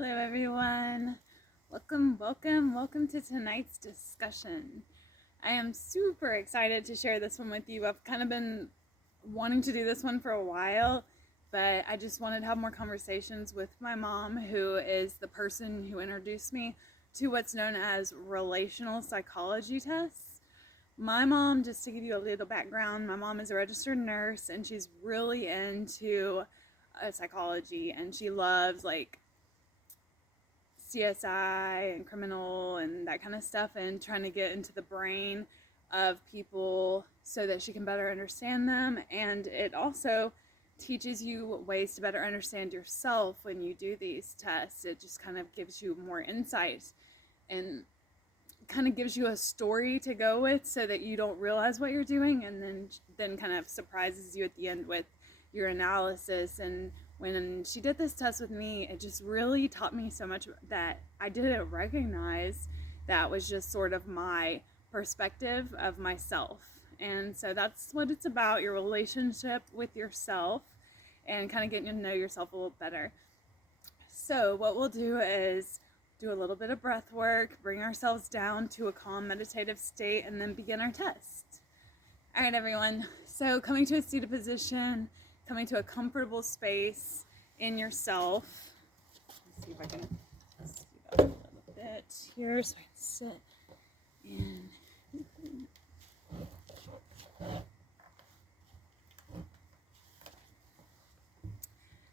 Hello, everyone. Welcome to tonight's discussion. I am super excited to share this one with you. I've kind of been wanting to do this one for a while, but I just wanted to have more conversations with my mom, who is the person who introduced me to what's known as relational psychology tests. My mom, just to give you a little background, my mom is a registered nurse and she's really into psychology, and she loves CSI and criminal and that kind of stuff, and trying to get into the brain of people so that she can better understand them. And it also teaches you ways to better understand yourself when you do these tests. It just kind of gives you more insight and kind of gives you a story to go with so that you don't realize what you're doing, and then kind of surprises you at the end with your analysis. And when she did this test with me, it just really taught me so much that I didn't recognize that was just sort of my perspective of myself. And so that's what it's about, your relationship with yourself and kind of getting to know yourself a little better. So what we'll do is do a little bit of breath work, bring ourselves down to a calm meditative state, and then begin our test. All right, everyone. So coming to a seated position, coming to a comfortable space in yourself. Let's see if I can speed up a little bit here so I can sit and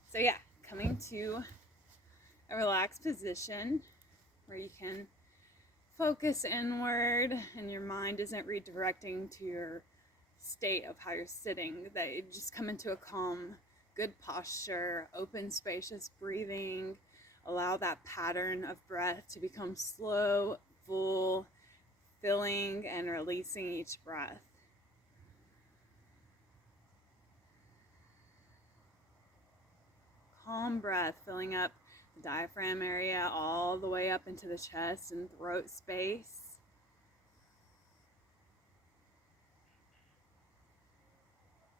so yeah, coming to a relaxed position where you can focus inward and your mind isn't redirecting to your state of how you're sitting, that you just come into a calm, good posture, open, spacious breathing. Allow that pattern of breath to become slow, full, filling and releasing each breath. Calm breath, filling up the diaphragm area all the way up into the chest and throat space.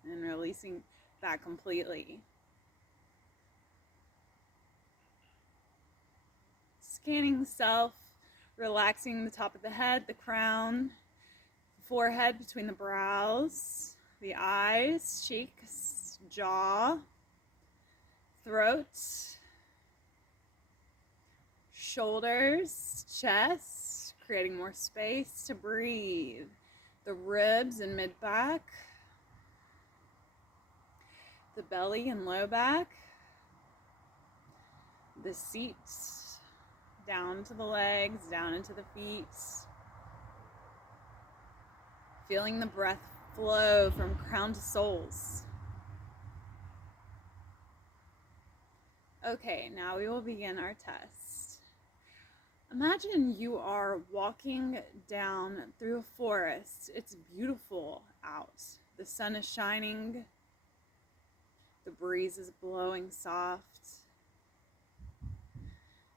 And releasing that completely. Scanning the self, relaxing the top of the head, the crown, forehead between the brows, the eyes, cheeks, jaw, throat, shoulders, chest, creating more space to breathe. The ribs and mid-back, the belly and low back, the seat down to the legs, down into the feet. Feeling the breath flow from crown to soles. Okay, now we will begin our test. Imagine you are walking down through a forest. It's beautiful out. The sun is shining. The breeze is blowing soft.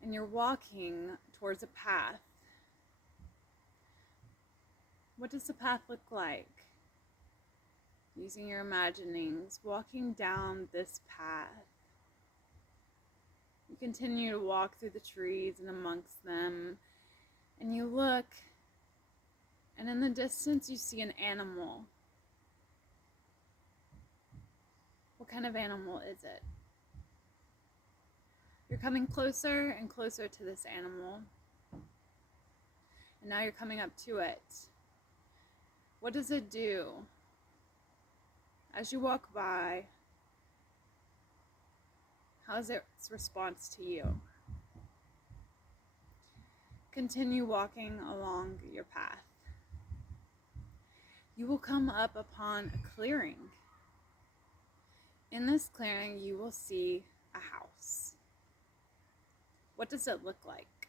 And you're walking towards a path. What does the path look like? Using your imaginings, walking down this path. You continue to walk through the trees and amongst them, and you look, and in the distance you see an animal. What kind of animal is it? You're coming closer and closer to this animal, and now you're coming up to it. What does it do? As you walk by, how's its response to you? Continue walking along your path. You will come up upon a clearing. In this clearing, you will see a house. What does it look like?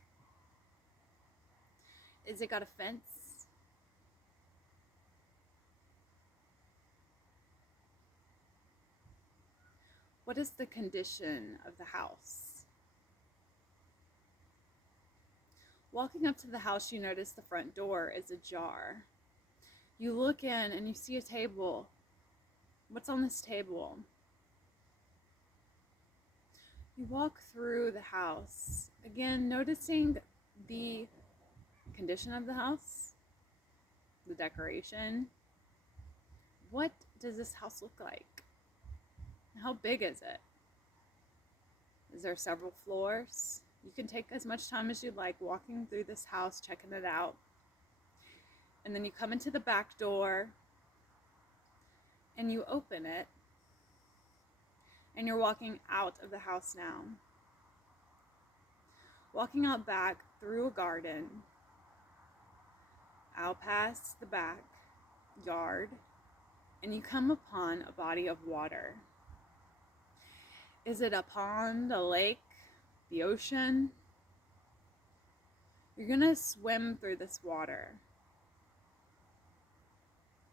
Is it got a fence? What is the condition of the house? Walking up to the house, you notice the front door is ajar. You look in and you see a table. What's on this table? You walk through the house, again, noticing the condition of the house, the decoration. What does this house look like? How big is it? Is there several floors? You can take as much time as you'd like walking through this house, checking it out. And then you come into the back door and you open it. And you're walking out of the house now. Walking out back through a garden, out past the back yard, and you come upon a body of water. Is it a pond, a lake, the ocean? You're gonna swim through this water.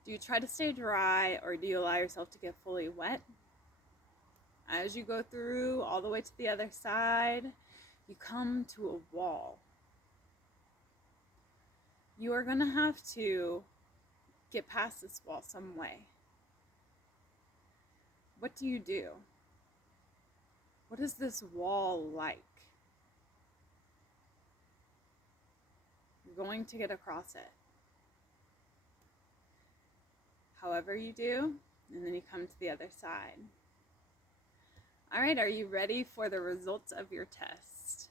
Do you try to stay dry, or do you allow yourself to get fully wet? As you go through all the way to the other side, you come to a wall. You are gonna have to get past this wall some way. What do you do? What is this wall like? You're going to get across it. However you do, and then you come to the other side. All right, are you ready for the results of your test?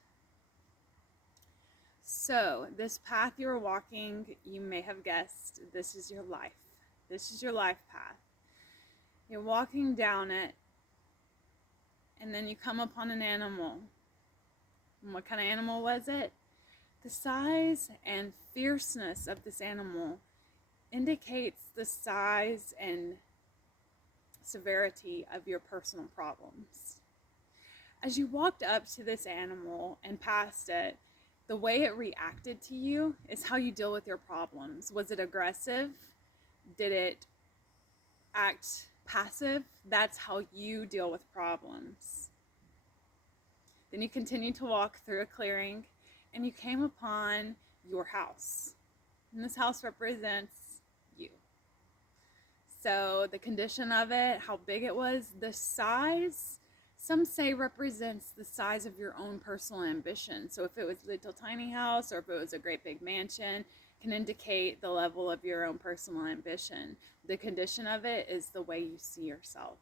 So, this path you're walking, you may have guessed, this is your life. This is your life path. You're walking down it, and then you come upon an animal. And what kind of animal was it? The size and fierceness of this animal indicates the size and severity of your personal problems. As you walked up to this animal and past it, the way it reacted to you is how you deal with your problems. Was it aggressive? Did it act passive? That's how you deal with problems. Then you continue to walk through a clearing, and you came upon your house. And this house represents you. So the condition of it, how big it was, the size, some say represents the size of your own personal ambition. So if it was a little tiny house, or if it was a great big mansion, can indicate the level of your own personal ambition. The condition of it is the way you see yourself.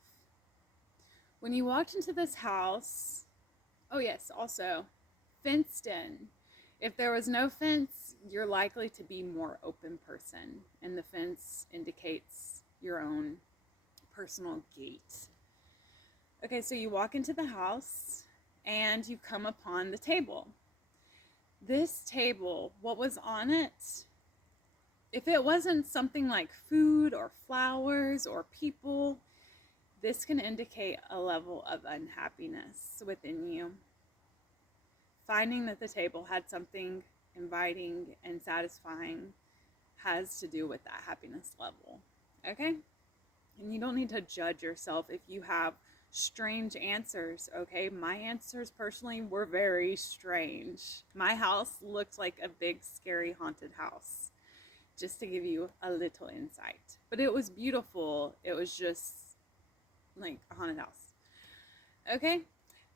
When you walked into this house, oh yes, also fenced in. If there was no fence, you're likely to be more open person, and the fence indicates your own personal gate. Okay, so you walk into the house and you come upon the table. This table, what was on it, if it wasn't something like food or flowers or people, this can indicate a level of unhappiness within you. Finding that the table had something inviting and satisfying has to do with that happiness level, okay? And you don't need to judge yourself if you have strange answers, okay? My answers personally were very strange. My house looked like a big, scary, haunted house, just to give you a little insight. But it was beautiful. It was just like a haunted house. Okay,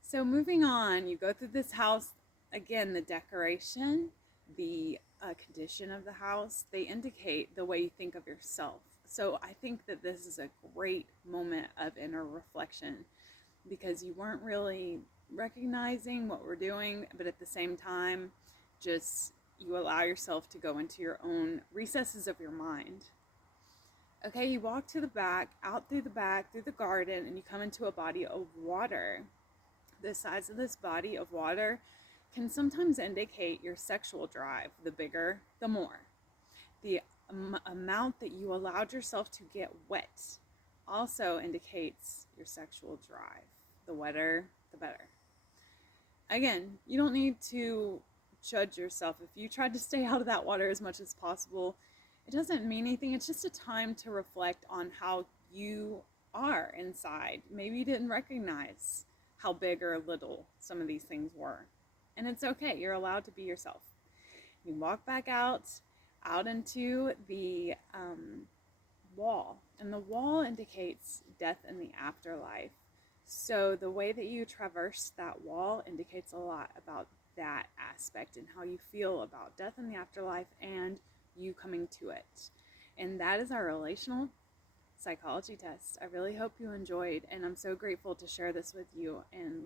so moving on, you go through this house. Again, the decoration, the condition of the house, they indicate the way you think of yourself. So I think that this is a great moment of inner reflection, because you weren't really recognizing what we're doing, but at the same time, just you allow yourself to go into your own recesses of your mind. Okay, you walk to the back, out through the back, through the garden, and you come into a body of water. The size of this body of water can sometimes indicate your sexual drive. The bigger, the more. The amount that you allowed yourself to get wet also indicates your sexual drive. The wetter, the better. Again, you don't need to judge yourself. If you tried to stay out of that water as much as possible, it doesn't mean anything. It's just a time to reflect on how you are inside. Maybe you didn't recognize how big or little some of these things were. And it's okay. You're allowed to be yourself. You walk back out into the wall. And the wall indicates death and the afterlife. So the way that you traverse that wall indicates a lot about that aspect and how you feel about death and the afterlife and you coming to it. And that is our relational psychology test. I really hope you enjoyed, and I'm so grateful to share this with you and